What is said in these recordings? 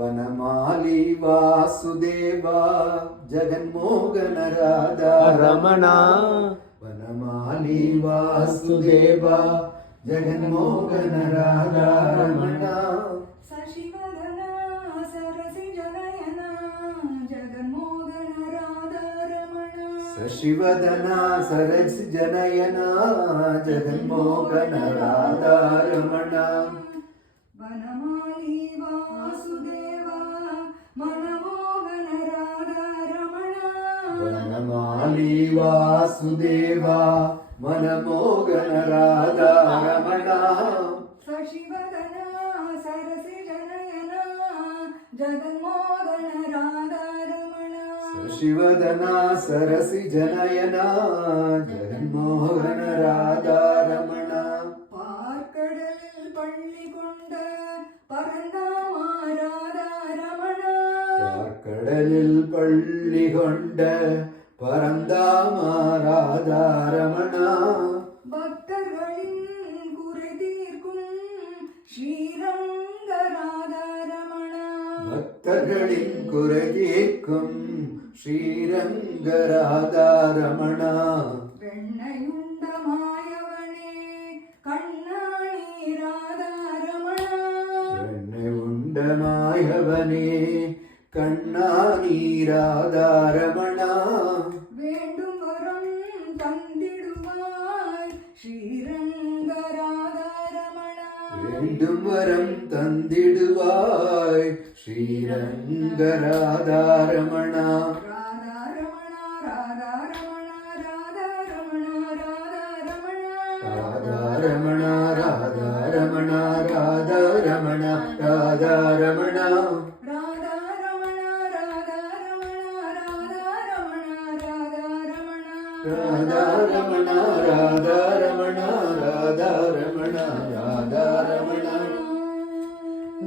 ವನಮಾಲಿ ವಾಸುದೇವ ಜಗನ್ಮೋಹನ ರಾಧಾ ರಮಣ ವನಮಾಲಿ ವಾಸುದೇವ ಜಗನ್ಮೋಹನ ರಾಧಾ ರಮಣ ಸಶಿವದನ ಸರಸಿ ಜನಯನ ಜಗನ್ಮೋಹನ ರಾಧಾ ರಮಣ ಸಶಿವದನ ಸರಸಿ ಜನಯನ ಜಗನ್ಮೋಹನ ರಾಧಾ ರಮಣ ವನಮಾಲಿ ವಾಸುದೇವ ಮನಮೋಹನ ರಾಧಾ ರಮಣ ವನಮಾಲಿ ವಾಸುದೇವ ಮನಮೋಹನ ರಾಧಾ ರಮಣ ಸಶಿವದನ ಸರಸಿ ಜನಯನ ಜಗನ್ಮೋಹನ ರಾಧಾ ರಮಣ ಶಿವದನ ಸರಸಿ ಜನಯನ ಜಗನ್ಮೋಹನ ರಾಧಾ ರಮಣ பார்க்கடலில் பள்ளி கொண்ட பரந்தாமா ராதா ரமண கடலில் பள்ளி கொண்ட பரந்தாம ராதா ரமண பக்தர்களின் குறை தீர்க்கும் ஸ்ரீரங்க ராதா ரமண பக்தர்களின் குறை தீர்க்கும் ஸ்ரீரங்க ராதா ரமண வெண்ணையுண்ட மாயவனே கண்ணாணி ராதா ரமண வெண்ணை உண்ட மாயவனே கண்ணானி ராதா ரமண வேண்டும் வரம் தந்திடுவாய் ஸ்ரீரங்க ராதா ரமண வேண்டும் வரம் தந்திடுவாய் ஸ்ரீரங்க ராதா ரமண ராதா ரமண ராதா ரமண ராதா ரமண ராதா ரமண ராதா ரமண ராதா ரமண ராதா ரமண ராதா ரமண ராதா ரமண ராதா ரமண ராதா ரமண ராதா ரமண ராதா ரமண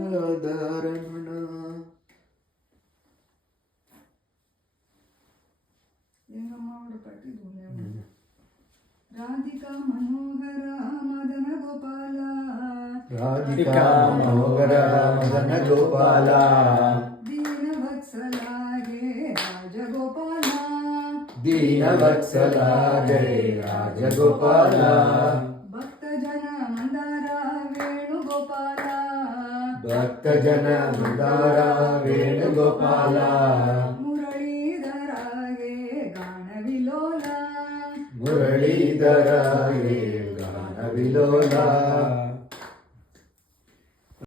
ராதா ரமண எங்க அம்மாவோட பாட்டு இது ஒண்ணே. ராதிகா மனோகர மதன கோபால ராதிகா மனோகர மதன கோபாಲ ದೀನ ವತ್ಸಲ ಹೇ ರಾಜಗೋಪಾಲ ದೀನವತ್ಸಲ ಜಯ ರಾಜಗೋಪಾಲ ಭಕ್ತ ಜನ ಮಂದಾರ ವೇಣುಗೋಪಾಲ ಭಕ್ತ ಜನ ಮಂದಾರ ವೇಣುಗೋಪಾಲ ಮುರಳೀಧರ ಹೇ ಗಾನ ವಿಲೋಲ ಮುರಳೀಧರ ಹೇ ಗಾನ ವಿಲೋಲ